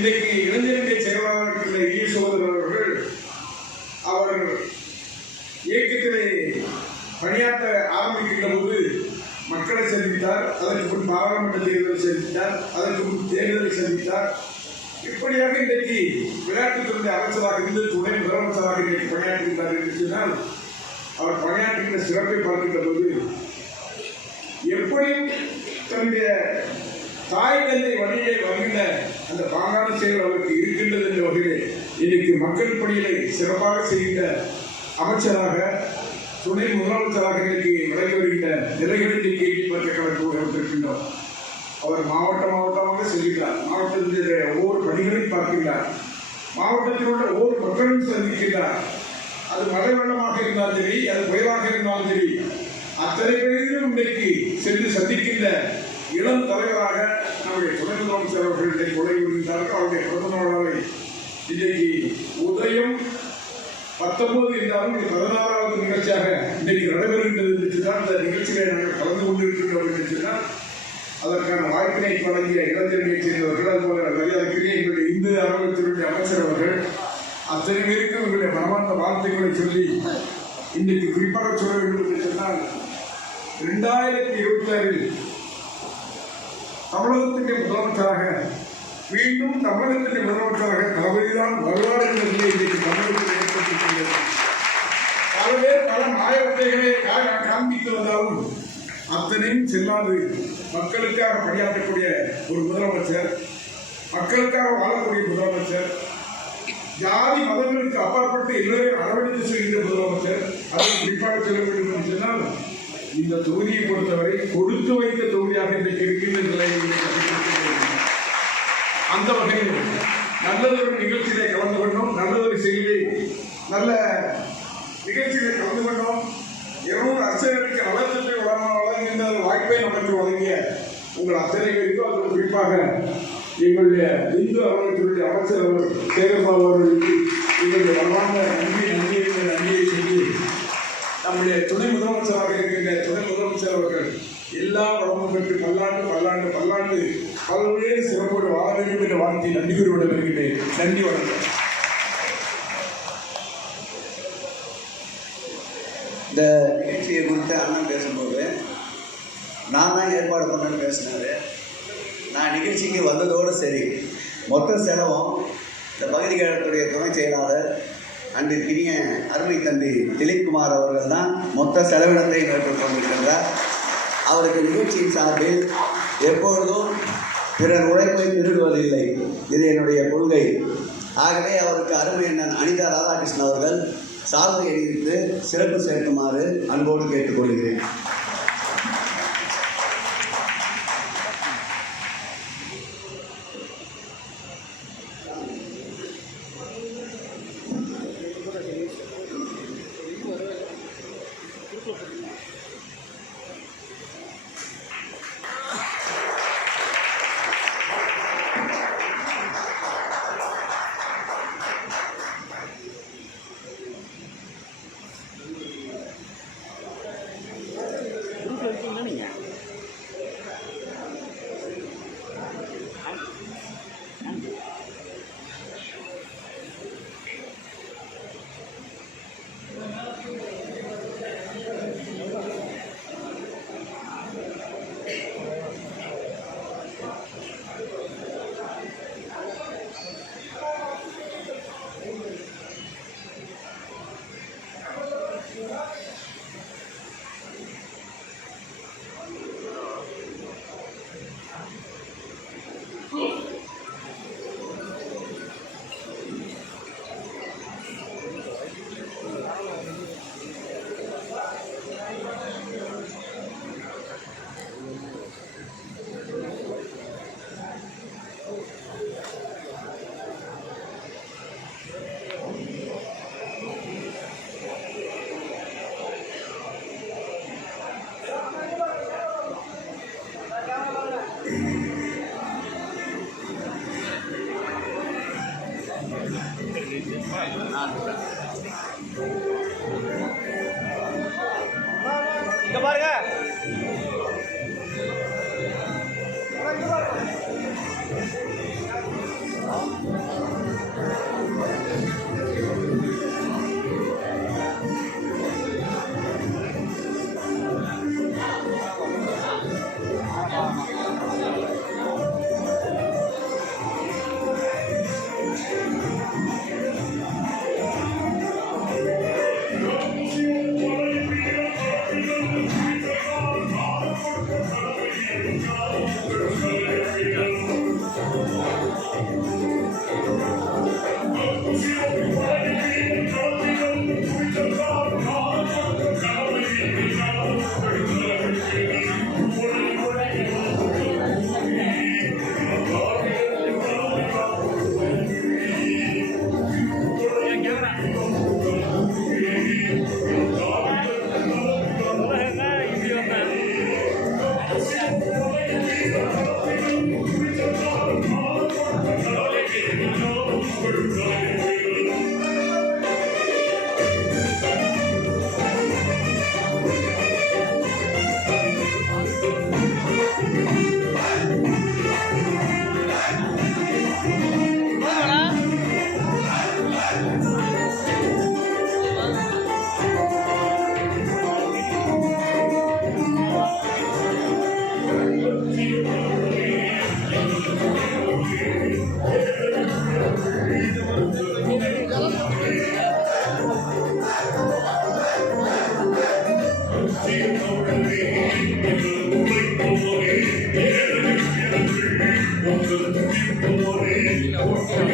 இன்றைக்கு இளைஞரணி செயலாளர் ஈ சோதரர் அவர்கள் அவர் இயக்கத்திலே பணியாற்ற ஆரம்பிக்கின்ற போது மக்களை சந்தித்தார், அதற்கு முன் பாராளுமன்ற தேர்தலை சந்தித்தார், அதற்கு முன் தேர்தலை சந்தித்தார். இப்படியாக இன்றைக்கு விளையாட்டுத்துறை அமைச்சராக இருந்து துணை முதலமைச்சராக இன்றைக்கு பணியாற்றுகிறார் என்று சொன்னால் அவர் பணியாற்றுகின்ற சிறப்பை பார்க்கின்ற போது எப்படியும் தன்னுடைய தாய் தந்தை வழியை வருகின்ற அந்த பாங்கான செயல் அவருக்கு இருக்கின்றது என்ற வகையிலே இன்றைக்கு மக்கள் பணிகளை சிறப்பாக செய்கின்ற அமைச்சராக துணை முதலமைச்சராக இன்றைக்கு விலகி வருகின்ற நிலைகளை இன்றைக்கு மற்ற கணக்கு இருக்கின்றோம். அவர் மாவட்டமாக செல்கிறார், மாவட்டத்தினுடைய ஒவ்வொரு பணிகளையும் பார்க்கின்றார், மாவட்டத்தில் உள்ள ஒவ்வொரு மக்களையும் சந்திக்கின்றார். அது மழை வெள்ளமாக இருந்தாலும் சரி, அது புயலாக இருந்தாலும் சரி, அத்தனை பேரிலும் இன்றைக்கு சென்று சந்திக்கின்ற இளம் தலைவராக நம்முடைய துணை முதலமைச்சர் அவர்கள் இன்றைக்கு உதவி வருகின்றார்கள். அவருடைய பிறந்த நாளாவை இன்றைக்கு உதயம் 19 என்றாலும் 16வது நிகழ்ச்சியாக இன்றைக்கு நடைபெறுகின்றது என்று சொன்னால் அந்த நிகழ்ச்சியை நாங்கள் கலந்து கொண்டிருக்கின்றோம் என்று சொன்னால் அதற்கான வாய்ப்பினை வழங்கிய இளைஞர்களை சேர்ந்தவர்கள், அதுபோல மரியாதைக்குரிய எங்களுடைய இந்து அறநிலையத்துறை அமைச்சர் அவர்கள் அத்தனை பேருக்கும் எங்களுடைய மனமார்ந்த வாழ்த்துக்களை சொல்லி இன்றைக்கு குறிப்பாக சொல்ல வேண்டும் என்று சொன்னால் 2026 தமிழகத்தினுடைய முதலமைச்சராக மீண்டும் தமிழகத்தினுடைய முதலமைச்சராக தளபதிதான் வருவார் என்ற நிலை இன்றைக்கு தமிழகத்தில் ஏற்பட்டிருக்கிறது. பல பேர் பல மாயவத்தைகளை காண்பித்து வந்தாலும் அத்தனையும் செல்லாது மக்களுக்காக பணியாற்றக்கூடிய ஒரு முதலமைச்சர், மக்களுக்காக வாழக்கூடிய முதலமைச்சர், ஜாதி மதங்களுக்கு அப்பாற்பட்டு எல்லோரையும் அரவணைத்து செல்கின்ற முதலமைச்சர், அதை குறிப்பாக சொல்ல வேண்டும் என்று சொன்னால் இந்த தொகுதியை பொறுத்தவரை கொடுத்து வைத்த தொகுதியாக இன்றைக்கு இருக்கின்ற நிலையை அந்த வகையில் நல்லதொரு நிகழ்ச்சியிலே கலந்து கொண்டோம், நல்லதொரு செய்தி நல்ல நிகழ்ச்சியிலே கலந்து கொண்டோம். 200 அரசியலுக்கு நலத்திட்டத்தை வழங்குகின்ற வாய்ப்பை நமக்கு வழங்கிய உங்கள் அத்தனை பேருக்கும் அது குறிப்பாக எங்களுடைய இந்து அறநிலையத்துறை அமைச்சர் அவர் சேகர்பாபு அவர்களுக்கு எங்களுடைய மனமார்ந்த நன்றியை சொல்லி நம்முடைய துணை முதலமைச்சராக இருக்கின்ற துணை முதலமைச்சர் அவர்கள் எல்லா வளமும் பெற்று பல்லாண்டு பல்வேறு சிறப்போடு வாழ வேண்டும் என்ற வார்த்தையை நன்றி கூறிவிட வருகின்றேன். நன்றி, வணக்கம். இந்த நிகழ்ச்சியை குறித்து அண்ணன் பேசும்போது நான் தான் ஏற்பாடு பண்ணேன்னு பேசினாரு. நான் நிகழ்ச்சிக்கு வந்ததோடு சரி, மொத்த செலவும் இந்த பகுதி கழகத்துடைய துணை செயலாளர் அன்றைக்கினிய அருமை தம்பி திலீப்குமார் அவர்கள் தான் மொத்த செலவினத்தை மேற்கொண்டிருக்கின்றார். அவருக்கு நிகழ்ச்சியின் சார்பில் எப்பொழுதும் பிறர் உழைப்பை திருடுவதில்லை, இது என்னுடைய கொள்கை. ஆகவே அவருக்கு அருமை அண்ணன் அனிதா ராதாகிருஷ்ணன் அவர்கள் சால்வை அணிவித்து சிறப்பு சேர்க்குமாறு அன்போடு கேட்டுக்கொள்கிறேன். இங்க பாருங்க. இந்த